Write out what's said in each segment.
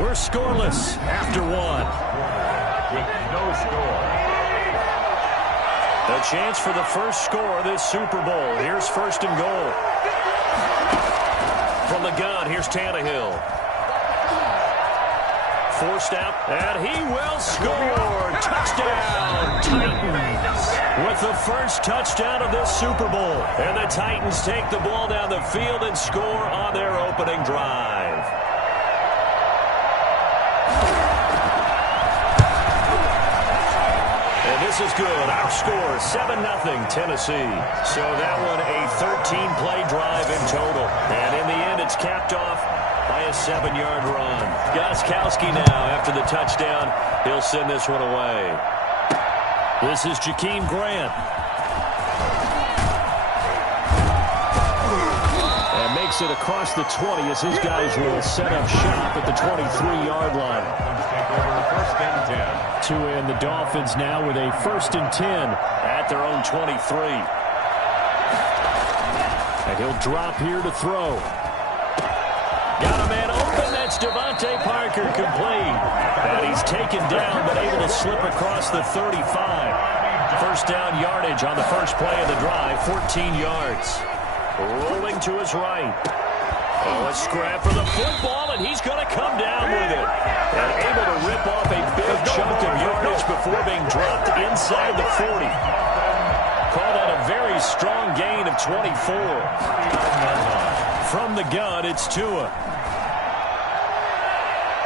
We're scoreless after one. With no score. A chance for the first score of this Super Bowl. Here's first and goal. From the gun, here's Tannehill. Forced out, and he will score. Touchdown, Titans. With the first touchdown of this Super Bowl. And the Titans take the ball down the field and score on their opening drive. And this is good. Our score, 7-0 Tennessee. So that one a 13-play drive in total. And in the end, it's capped off by a 7-yard run. Gostkowski now, after the touchdown, he'll send this one away. This is Jakeem Grant. And makes it across the 20 as his guys will set up shop at the 23-yard line. First and 10. To end the Dolphins now with a first and 10 at their own 23. And he'll drop here to throw. Got a man open. That's Devontae Parker, complete. And he's taken down, but able to slip across the 35. First down yardage on the first play of the drive, 14 yards. Rolling to his right. Oh, a scrap for the football, and he's going to come down with it. And able to rip off a big chunk of yardage before being dropped inside the 40. Call that a very strong gain of 24. From the gun, it's Tua.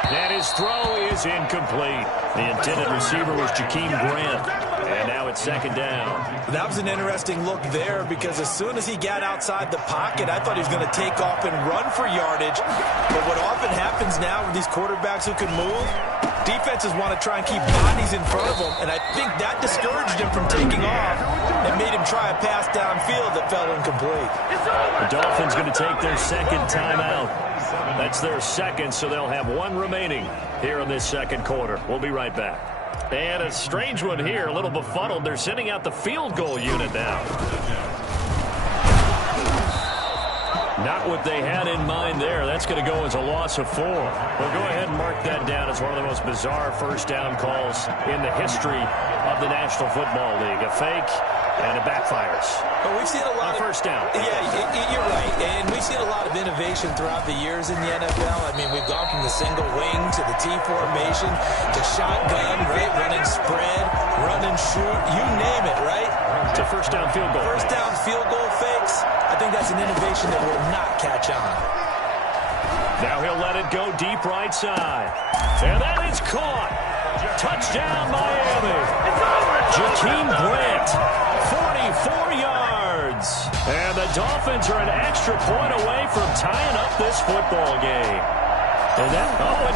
And his throw is incomplete. The intended receiver was Jakeem Grant. And now it's second down. That was an interesting look there because as soon as he got outside the pocket, I thought he was going to take off and run for yardage. But what often happens now with these quarterbacks who can move, defenses want to try and keep bodies in front of them. And I think that discouraged him from taking off and made him try a pass downfield that fell incomplete. The Dolphins going to take their second timeout. That's their second, so they'll have one remaining here in this second quarter. We'll be right back. And a strange one here, a little befuddled. They're sending out the field goal unit now. Not what they had in mind there. That's going to go as a loss of 4. Well, go ahead and mark that down as one of the most bizarre first down calls in the history of the National Football League. A fake, and it backfires. But we've seen a lot of first down. Yeah, you're right. And we've seen a lot of innovation throughout the years in the NFL. I mean, we've gone from the single wing to the T formation to shotgun, right? Run and spread, run and shoot, you name it, right? To first down field goal. First down field goal fakes. I think that's an innovation that will not catch on. Now he'll let it go deep right side. And that is caught. Touchdown, Miami. Jakeem Grant, 44 yards. And the Dolphins are an extra point away from tying up this football game. And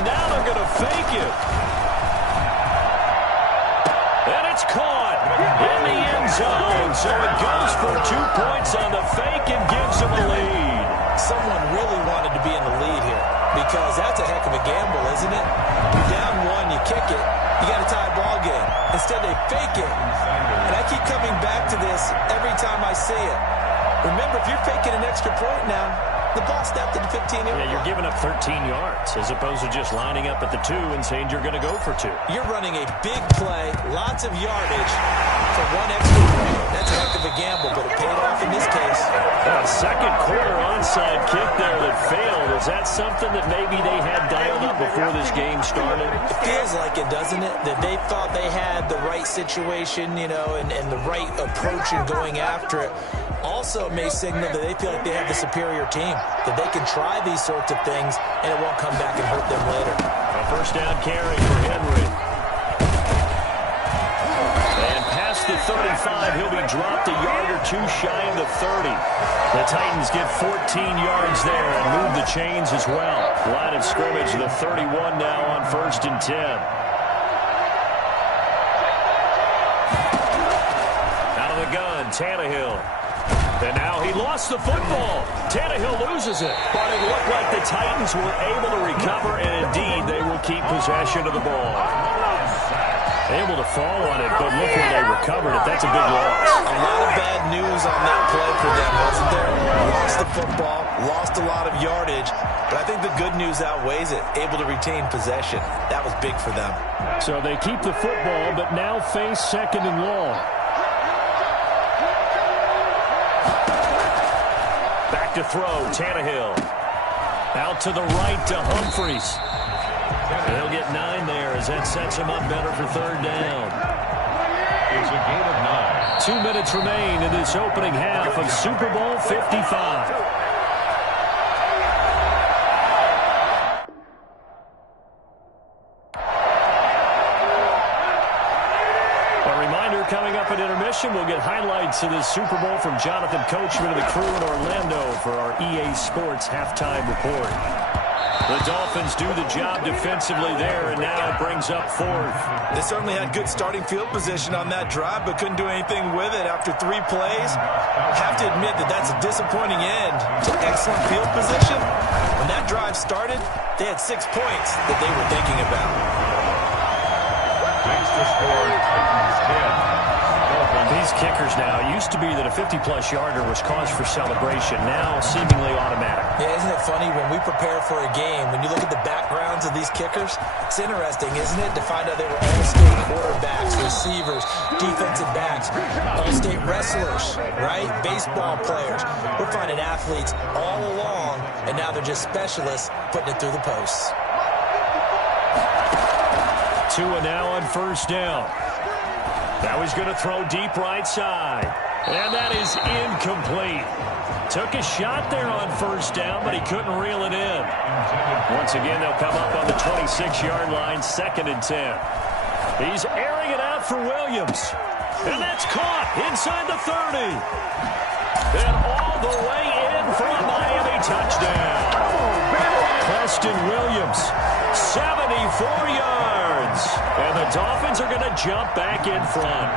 now they're going to fake it. And it's caught in the end zone. So it goes for 2 points on the fake and gives them a lead. Someone really wanted to be in the lead here because that's a heck of a gamble, isn't it? You're down 1, you kick it, you got a tie ball game. Instead, they fake it. And I keep coming back to this every time I see it. Remember, if you're faking an extra point now, the ball snapped at the 15-yard line. Yeah, you're giving up 13 yards as opposed to just lining up at the 2 and saying you're going to go for 2. You're running a big play, lots of yardage for 1 extra point. That's a heck of a gamble, but it paid off in this case. A second quarter onside kick there that failed. Is that something that maybe they had dialed up before this game started? It feels like it, doesn't it? That they thought they had the right situation, and the right approach in going after it. Also, it may signal that they feel like they have the superior team, that they can try these sorts of things, and it won't come back and hurt them later. A first down carry for Henry. And past the 35, he'll be dropped a yard or 2 shy of the 30. The Titans get 14 yards there and move the chains as well. Line of scrimmage, the 31 now on first and 10. Out of the gun, Tannehill. And now he lost the football. Tannehill loses it. But it looked like the Titans were able to recover, and indeed they will keep possession of the ball. Able to fall on it, but look where they recovered it. That's a big loss. A lot of bad news on that play for them, wasn't there? Lost the football, lost a lot of yardage, but I think the good news outweighs it. Able to retain possession. That was big for them. So they keep the football, but now face 2nd and long. Back to throw, Tannehill. Out to the right to Humphries. They'll get 9 there as that sets him up better for 3rd down. It's a gain of 9. 2 minutes remain in this opening half of Super Bowl 55. A reminder, coming up at intermission, we'll get highlights of this Super Bowl from Jonathan Coachman and the crew in Orlando for our EA Sports halftime report. The Dolphins do the job defensively there, and now it brings up 4th. They certainly had good starting field position on that drive, but couldn't do anything with it after 3 plays. Have to admit that that's a disappointing end to excellent field position. When that drive started, they had 6 points that they were thinking about. Makes the score Titans 10. These kickers now, it used to be that a 50-plus yarder was cause for celebration, now seemingly automatic. Yeah, isn't it funny when we prepare for a game, when you look at the backgrounds of these kickers, it's interesting, isn't it, to find out they were all-state quarterbacks, receivers, defensive backs, all-state wrestlers, right? Baseball players. We're finding athletes all along, and now they're just specialists putting it through the posts. Tua now on 1st down. Now he's going to throw deep right side. And that is incomplete. Took a shot there on 1st down, but he couldn't reel it in. Once again, they'll come up on the 26-yard line, 2nd and 10. He's airing it out for Williams. And that's caught inside the 30. And all the way in for a Miami touchdown. Preston Williams, 74 yards. And the Dolphins are going to jump back in front.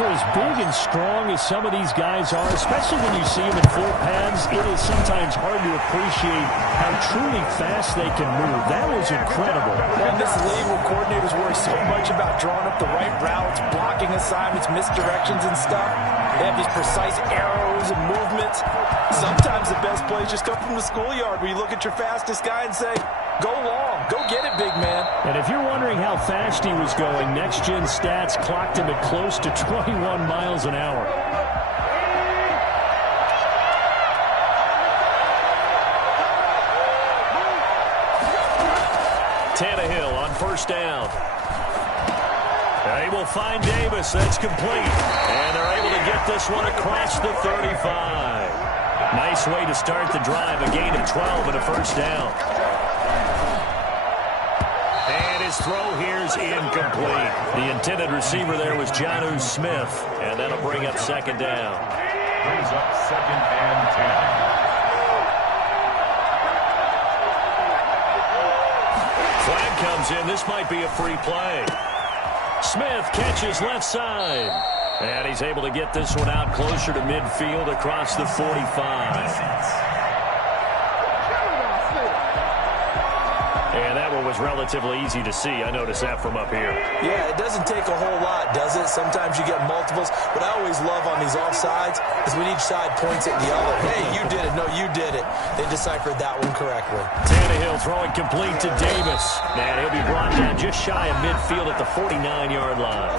For as big and strong as some of these guys are, especially when you see them in full pads, it is sometimes hard to appreciate how truly fast they can move. That was incredible. In this league where coordinators worry so much about drawing up the right routes, blocking assignments, misdirections and stuff, they have these precise arrows and movements. Sometimes the best plays just come from the schoolyard where you look at your fastest guy and say, go long, go get it, big man. And if you're wondering how fast he was going, Next Gen Stats clocked him at close to 21 miles an hour. Tannehill on 1st down. They will find Davis. That's complete. And they're able to get this one across the 35. Nice way to start the drive. A gain of 12 and a 1st down. And his throw here is incomplete. The intended receiver there was Jonnu Smith. And that'll bring up 2nd down. Brings up 2nd and 10. Flag comes in. This might be a free play. Smith catches left side. And he's able to get this one out closer to midfield across the 45. And that one was relatively easy to see. I noticed that from up here. Yeah, it doesn't take a whole lot, does it? Sometimes you get multiples. What I always love on these offsides is when each side points at the other. Hey, you did it. No, you did it. They deciphered that one correctly. Tannehill throwing complete to Davis. And he'll be brought down just shy of midfield at the 49-yard line.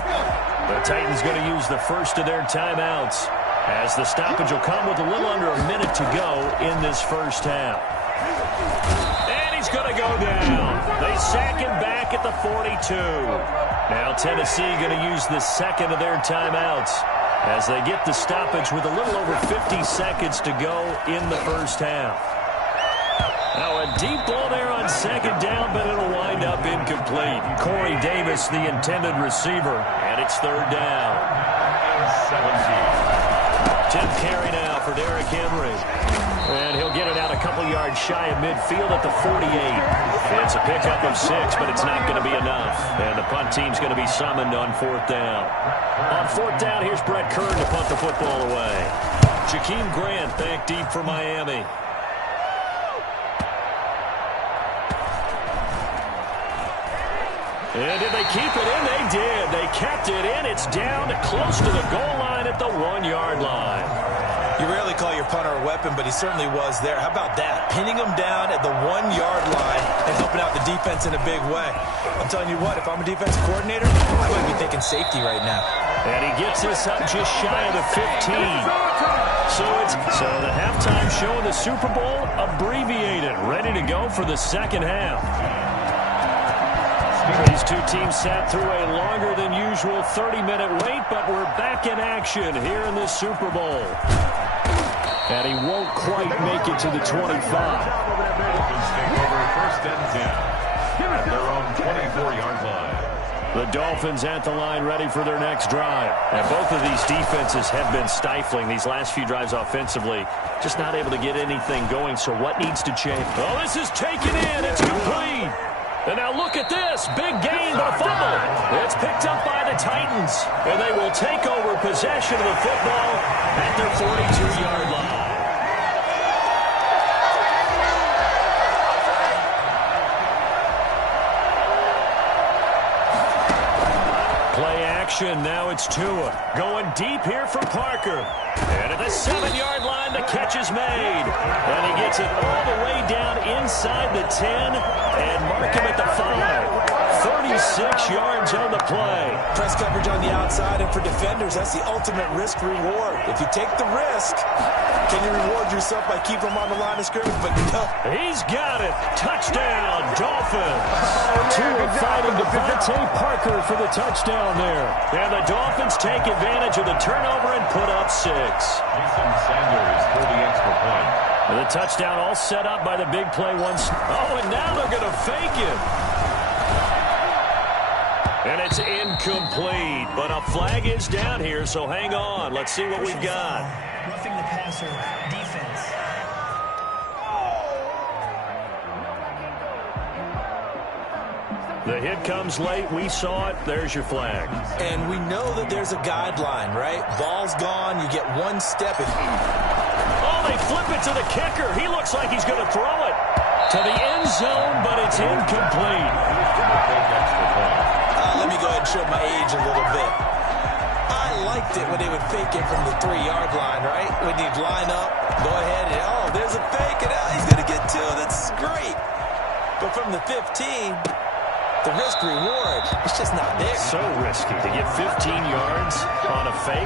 The Titans going to use the first of their timeouts as the stoppage will come with a little under a minute to go in this first half. And he's going to go down. They sack him back at the 42. Now Tennessee going to use the second of their timeouts as they get the stoppage with a little over 50 seconds to go in the first half. Now a deep ball there on 2nd down, but it'll wind up incomplete. Corey Davis, the intended receiver, and it's 3rd down. 10th carry now for Derrick Henry. And he'll get it out a couple yards shy of midfield at the 48. It's a pickup of 6, but it's not going to be enough. And the punt team's going to be summoned on 4th down. On 4th down, here's Brett Kern to punt the football away. Jakeem Grant back deep for Miami. And did they keep it in? They did. They kept it in. It's down close to the goal line at the 1-yard line. You rarely call your punter a weapon, but he certainly was there. How about that? Pinning him down at the 1-yard line and helping out the defense in a big way. I'm telling you what, if I'm a defensive coordinator, I might be thinking safety right now. And he gets us up just shy of the 15. So the halftime show of the Super Bowl abbreviated, ready to go for the second half. These two teams sat through a longer than usual 30-minute wait, but we're back in action here in the Super Bowl. And he won't quite make it to the 25. Dolphins take over 1st and 10 at their own 24-yard line. The Dolphins at the line ready for their next drive. And both of these defenses have been stifling these last few drives offensively. Just not able to get anything going, so what needs to change? Oh, this is taken in. It's complete. And now look at this. Big gain, but a fumble. It's picked up by the Titans. And they will take over possession of the football at their 42-yard line. Play action. Now it's Tua. Going deep here for Parker. And at the 7-yard line, the catch is made. And he gets it all the way down inside the 10 and mark him at the 5. 36 yards on the play. Press coverage on the outside, and for defenders, that's the ultimate risk-reward. If you take the risk, can you reward yourself by keeping them on the line of scrimmage? But no. He's got it. Touchdown, Dolphins. Tua fighting Devontae Parker for the touchdown there. And the Dolphins take advantage of the turnover and put up 6. Jason Sanders for the extra point. And the touchdown all set up by the big play once. Oh, and now they're going to fake it. And it's incomplete, but a flag is down here, so hang on. Let's see what we've got. Roughing the passer, defense. The hit comes late. We saw it. There's your flag. And we know that there's a guideline, right? Ball's gone. You get one step. Oh, they flip it to the kicker. He looks like he's going to throw it to the end zone, but it's incomplete. Let me go ahead and show my age a little bit. I liked it when they would fake it from the 3-yard line, right? When you'd line up, go ahead, and oh, there's a fake, and he's going to get 2. That's great. But from the 15, the risk-reward, it's just not there. So risky to get 15 yards on a fake.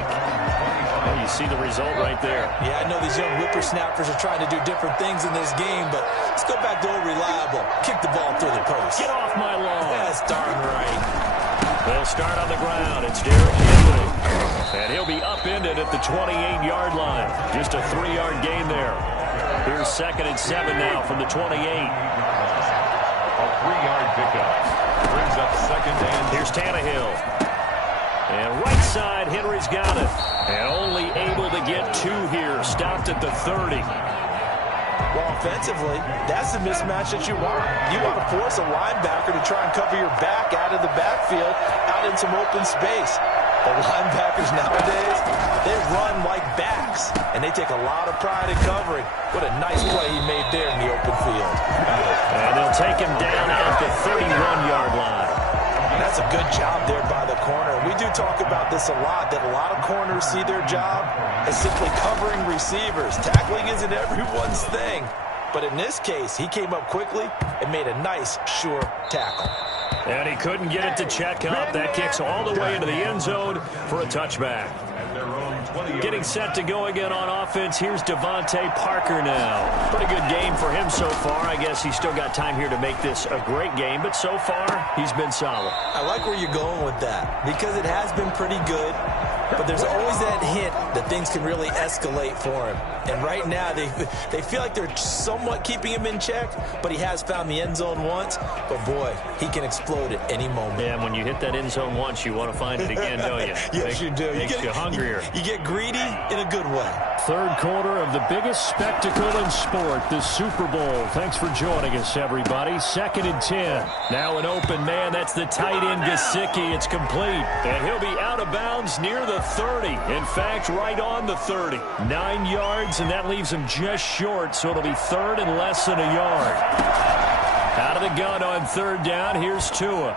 Well, you see the result right there. Yeah, I know these young whippersnappers are trying to do different things in this game, but let's go back to old reliable. Kick the ball through the post. Get off my lawn. That's darn right. They'll start on the ground. It's Derrick Henry. And he'll be upended at the 28-yard line. Just a 3-yard gain there. Here's 2nd and 7 now from the 28. A 3-yard pickup. Brings up 2nd and. Here's Tannehill. And right side, Henry's got it. And only able to get 2 here. Stopped at the 30. Well, offensively, that's the mismatch that you want. You want to force a linebacker to try and cover your back out of the backfield, out in some open space. The linebackers nowadays, they run like backs, and they take a lot of pride in covering. What a nice play he made there in the open field. And they'll take him down at the 31-yard line. That's a good job there by the corner. We do talk about this a lot, that a lot of corners see their job as simply covering receivers. Tackling isn't everyone's thing. But in this case, he came up quickly and made a nice, sure tackle. And he couldn't get it to check up. That kicks all the way into the end zone for a touchback. Getting set to go again on offense. Here's Devontae Parker now. Pretty good game for him so far. I guess he's still got time here to make this a great game, but so far, he's been solid. I like where you're going with that because it has been pretty good, but there's always that hint that things can really escalate for him. And right now, they feel like they're somewhat keeping him in check, but he has found the end zone once. But, boy, he can explode at any moment. Yeah, and when you hit that end zone once, you want to find it again, don't you? Yes, you do. Makes you hungrier. You get greedy in a good way. Third quarter of the biggest spectacle in sport, the Super Bowl. Thanks for joining us, everybody. 2nd and 10. Now an open man. That's the tight end, Gesicki. It's complete. And he'll be out of bounds near the 30. In fact, right on the 30. 9 yards, and that leaves him just short, so it'll be 3rd and less than a yard. Out of the gun on 3rd down. Here's Tua.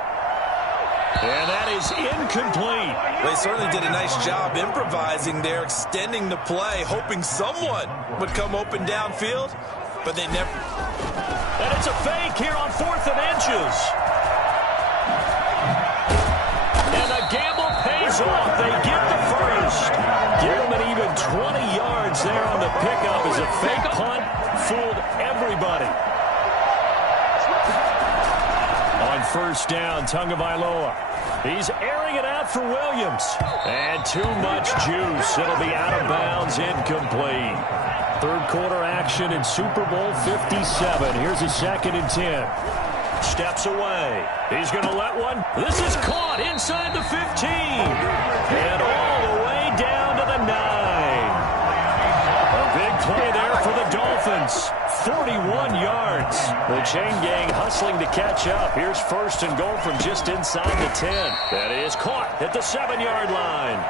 And that is incomplete. Well, he certainly did a nice job improvising there, extending the play, hoping someone would come open downfield, but they never. And it's a fake here on 4th and inches. And the gamble pays off. They get the first. Give them an even 20 yards there on the pickup as a fake punt fooled everybody. On 1st down, Tagovailoa. He's airing it out for Williams. And too much juice. It'll be out of bounds, incomplete. 3rd quarter action in Super Bowl 57. Here's a 2nd and 10. Steps away. He's going to let one. This is caught inside the 15. And all the way down to the 9. A big play there for the Dolphins. 41 yards. The chain gang hustling to catch up. Here's 1st and goal from just inside the 10. That is caught at the 7-yard line.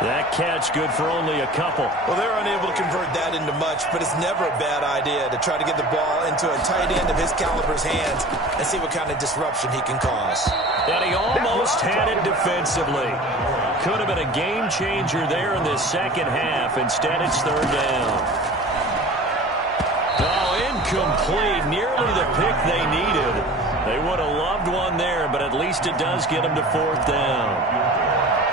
That catch good for only a couple. Well, they're unable to convert that into much, but it's never a bad idea to try to get the ball into a tight end of his caliber's hands and see what kind of disruption he can cause. And he almost had it defensively. Could have been a game changer there in the 2nd half. Instead, it's 3rd down. Oh, incomplete. Nearly the pick they needed. They would have loved one there, but at least it does get them to 4th down.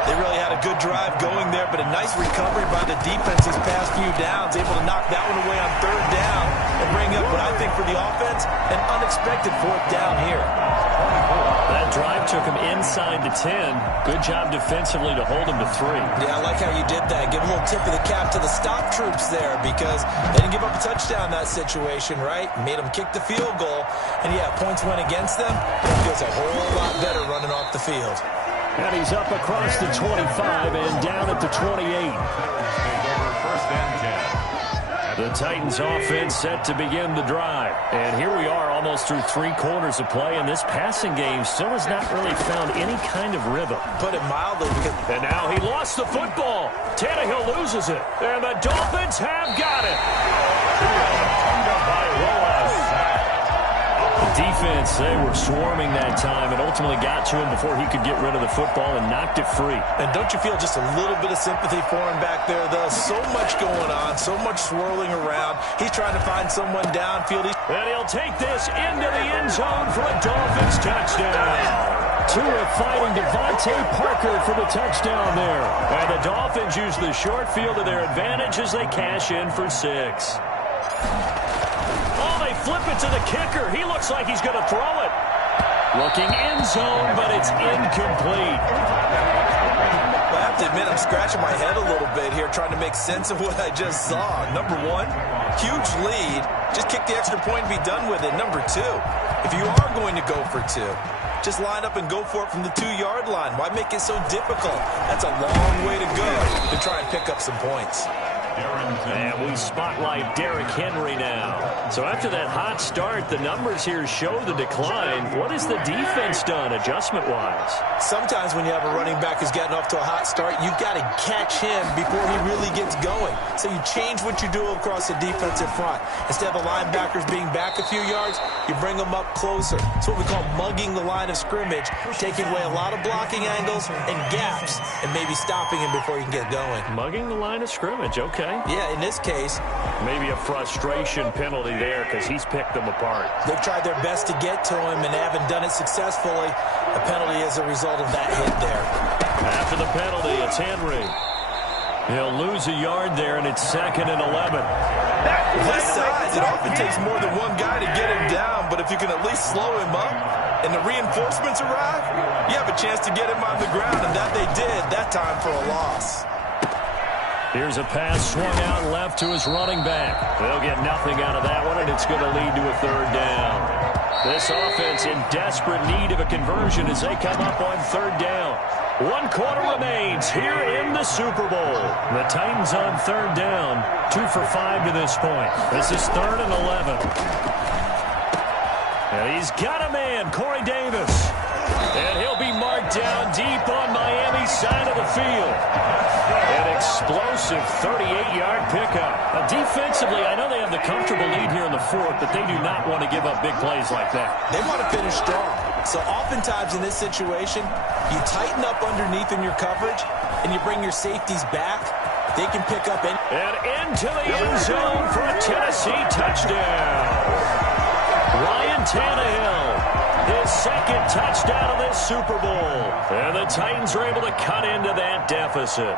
They really had a good drive going there, but a nice recovery by the defense these past few downs, able to knock that one away on 3rd down and bring up what I think for the offense, an unexpected 4th down here. That drive took him inside the 10. Good job defensively to hold him to 3. Yeah, I like how you did that. Give a little tip of the cap to the stop troops there because they didn't give up a touchdown in that situation, right? Made them kick the field goal. And, yeah, points went against them. It feels a whole lot better running off the field. And he's up across the 25 and down at the 28. First and 10. The Titans offense set to begin the drive. And here we are almost through 3 quarters of play, and this passing game still has not really found any kind of rhythm. Put it mildly. And now he lost the football. Tannehill loses it. And the Dolphins have got it. Defense, they were swarming that time and ultimately got to him before he could get rid of the football and knocked it free. And don't you feel just a little bit of sympathy for him back there, though? So much going on, so much swirling around. He's trying to find someone downfield. And he'll take this into the end zone for a Dolphins touchdown. Tua fighting Devontae Parker for the touchdown there. And the Dolphins use the short field to their advantage as they cash in for 6. Flip it to the kicker. He looks like he's going to throw it. Looking end zone, but it's incomplete. I have to admit, I'm scratching my head a little bit here trying to make sense of what I just saw. Number 1, huge lead. Just kick the extra point and be done with it. Number 2, if you are going to go for 2, just line up and go for it from the 2-yard line. Why make it so difficult? That's a long way to go to try and pick up some points. And we spotlight Derrick Henry now. So after that hot start, the numbers here show the decline. What has the defense done adjustment-wise? Sometimes when you have a running back who's getting off to a hot start, you've got to catch him before he really gets going. So you change what you do across the defensive front. Instead of the linebackers being back a few yards, you bring them up closer. It's what we call mugging the line of scrimmage, taking away a lot of blocking angles and gaps and maybe stopping him before he can get going. Mugging the line of scrimmage, okay. Yeah, in this case, maybe a frustration penalty there because he's picked them apart. They've tried their best to get to him and haven't done it successfully. A penalty as a result of that hit there. After the penalty, it's Henry. He'll lose a yard there, and it's 2nd and 11. This size, it often takes more than one guy to get him down, but if you can at least slow him up and the reinforcements arrive, you have a chance to get him on the ground, and that they did, that time for a loss. Here's a pass swung out left to his running back. They'll get nothing out of that one, and it's going to lead to a 3rd down. This offense in desperate need of a conversion as they come up on 3rd down. 1 quarter remains here in the Super Bowl. The Titans on 3rd down, 2 for 5 to this point. This is 3rd and 11. And he's got a man, Corey Davis. And he'll be marked down deep on Miami's side of the field. An explosive 38-yard pickup. Defensively, I know they have the comfortable lead here in the 4th, but they do not want to give up big plays like that. They want to finish strong. So oftentimes in this situation, you tighten up underneath in your coverage, and you bring your safeties back. They can pick up any... And into the end zone for a Tennessee touchdown. Ryan Tannehill, his second touchdown of this Super Bowl. And the Titans are able to cut into that deficit.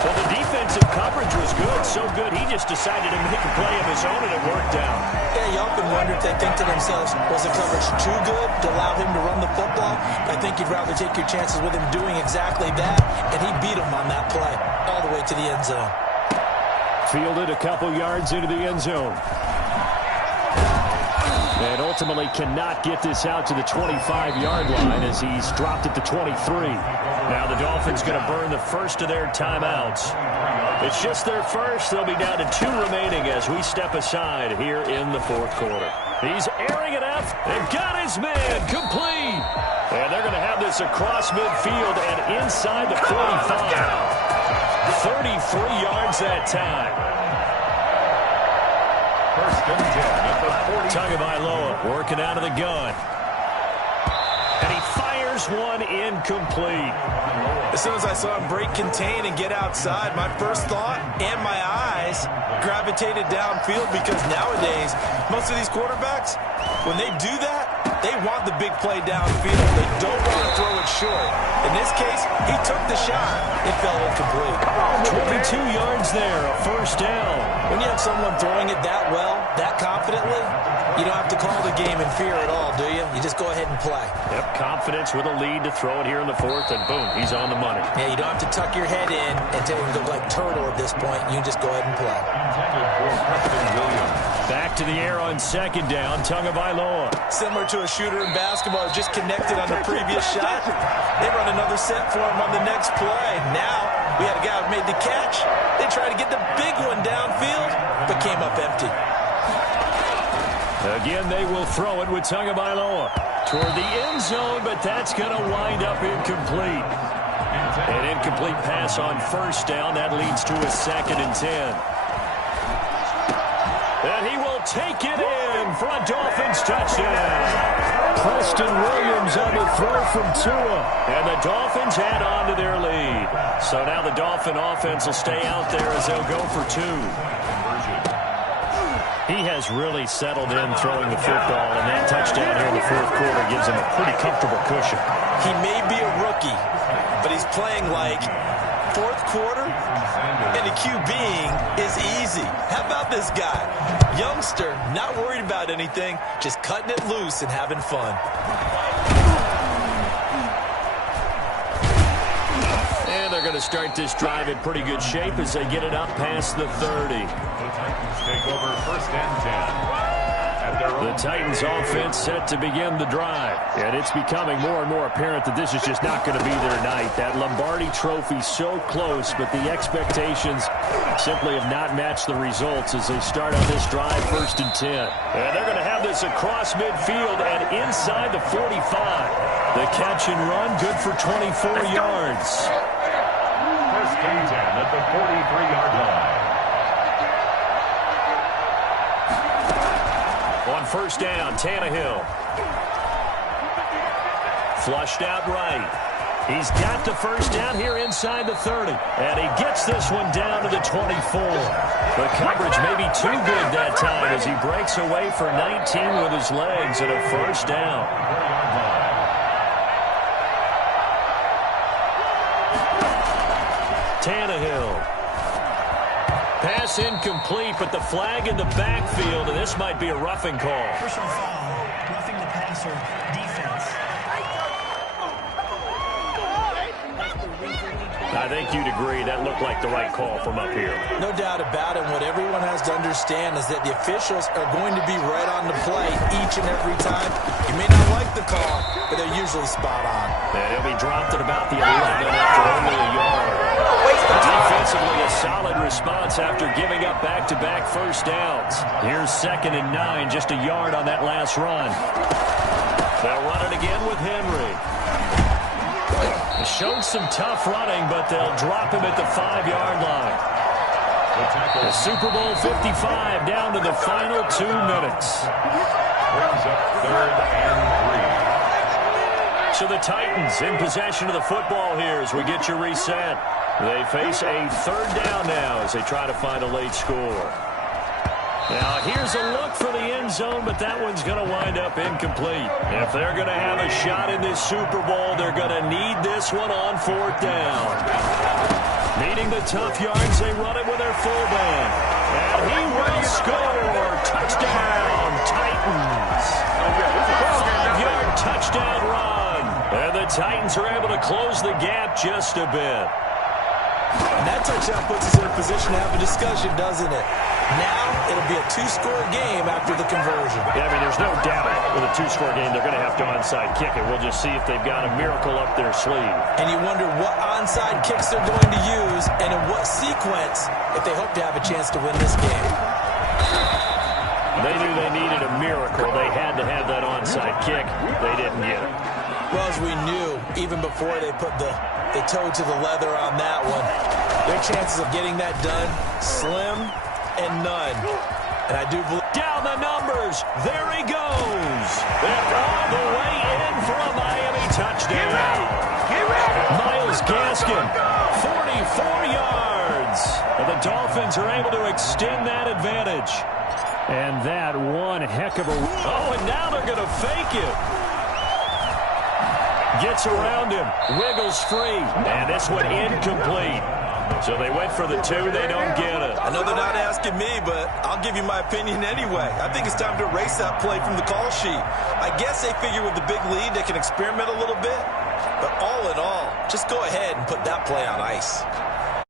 Well, the defensive coverage was good, so good he just decided to make a play of his own, and it worked out. Yeah, you often wonder if they think to themselves, was the coverage too good to allow him to run the football? I think you'd rather take your chances with him doing exactly that, and he beat him on that play all the way to the end zone. Fielded a couple yards into the end zone. And ultimately cannot get this out to the 25-yard line as he's dropped at the 23. Now the Dolphins going to burn the first of their timeouts. It's just their first. They'll be down to 2 remaining as we step aside here in the fourth quarter. He's airing it out and got his man complete. And they're going to have this across midfield and inside the 45. 33 yards that time. First and 10 at the 40. Tagovailoa working out of the gun. And he fires one incomplete. As soon as I saw him break contain and get outside, my first thought and my eyes gravitated downfield, because nowadays, most of these quarterbacks, when they do that, they want the big play downfield. They don't want to throw it short. In this case, he took the shot. It fell incomplete. 22 yards there, a first down. When you have someone throwing it that well, that confidently, you don't have to call the game in fear at all, do you? You just go ahead and play. Yep, confidence with a lead to throw it here in the fourth, and boom, he's on the money. Yeah, you don't have to tuck your head in and tell him to look like turtle at this point. You can just go ahead and play. Back to the air on second down, Tagovailoa. Similar to a shooter in basketball, just connected on the previous shot. They run another set for him on the next play. Now, we had a guy who made the catch. They tried to get the big one downfield, but came up empty. Again, they will throw it with Tagovailoa toward the end zone, but that's going to wind up incomplete. An incomplete pass on first down. That leads to a 2nd and 10. And he will take it in for a Dolphins touchdown. Preston Williams on the throw from Tua. And the Dolphins add on to their lead. So now the Dolphin offense will stay out there as they'll go for 2. He has really settled in throwing the football, and that touchdown here in the fourth quarter gives him a pretty comfortable cushion. He may be a rookie, but he's playing like fourth quarter, and the QBing is easy. How about this guy? Youngster, not worried about anything, just cutting it loose and having fun. And they're going to start this drive in pretty good shape as they get it up past the 30. Take over first and 10. The Titans offense set to begin the drive. And it's becoming more and more apparent that this is just not going to be their night. That Lombardi trophy so close, but the expectations simply have not matched the results as they start on this drive, first and 10. And they're going to have this across midfield and inside the 45. The catch and run, good for 24 yards. First and 10 at the 43-yard line. On first down, Tannehill. Flushed out right. He's got the first down here inside the 30. And he gets this one down to the 24. The coverage may be too good that time as he breaks away for 19 with his legs and a first down. Tannehill. Pass incomplete, but the flag in the backfield, and this might be a roughing call. Personal foul, roughing the passer, defense. I think you'd agree that looked like the right call from up here. No doubt about it. What everyone has to understand is that the officials are going to be right on the play each and every time. You may not like the call, but they're usually spot on. And he'll be dropped at about the 11 after only a yard. Defensively, a solid response after giving up back-to-back first downs. Here's 2nd and 9, just a yard on that last run. They'll run it again with Henry. Showed some tough running, but they'll drop him at the 5-yard line. The Super Bowl 55 down to the final 2 minutes. Brings up 3rd and 3. So the Titans in possession of the football here as we get you reset. They face a third down now as they try to find a late score. Now, here's a look for the end zone, but that one's going to wind up incomplete. If they're going to have a shot in this Super Bowl, they're going to need this one on fourth down. Needing the tough yards, they run it with their fullback. And he will score. Touchdown, Titans. 5-yard touchdown run. And the Titans are able to close the gap just a bit. And that touchdown puts us in a position to have a discussion, doesn't it? Now, it'll be a two-score game after the conversion. Yeah, I mean, there's no doubt with a two-score game, they're going to have to onside kick it. We'll just see if they've got a miracle up their sleeve. And you wonder what onside kicks they're going to use and in what sequence if they hope to have a chance to win this game. They knew they needed a miracle. They had to have that onside kick. They didn't get it. Well, as we knew, even before they put the toe to the leather on that one, their chances of getting that done, slim and none. And I do believe... Down the numbers. There he goes. They're all the way in for a Miami touchdown. Myles Gaskin, 44 yards. And the Dolphins are able to extend that advantage. And that one heck of a... Oh, and now they're going to fake it. Gets around him. Wiggles free. And this one incomplete. So they went for the two. They don't get it. I know they're not asking me, but I'll give you my opinion anyway. I think it's time to erase that play from the call sheet. I guess they figure with the big lead they can experiment a little bit. But all in all, just go ahead and put that play on ice.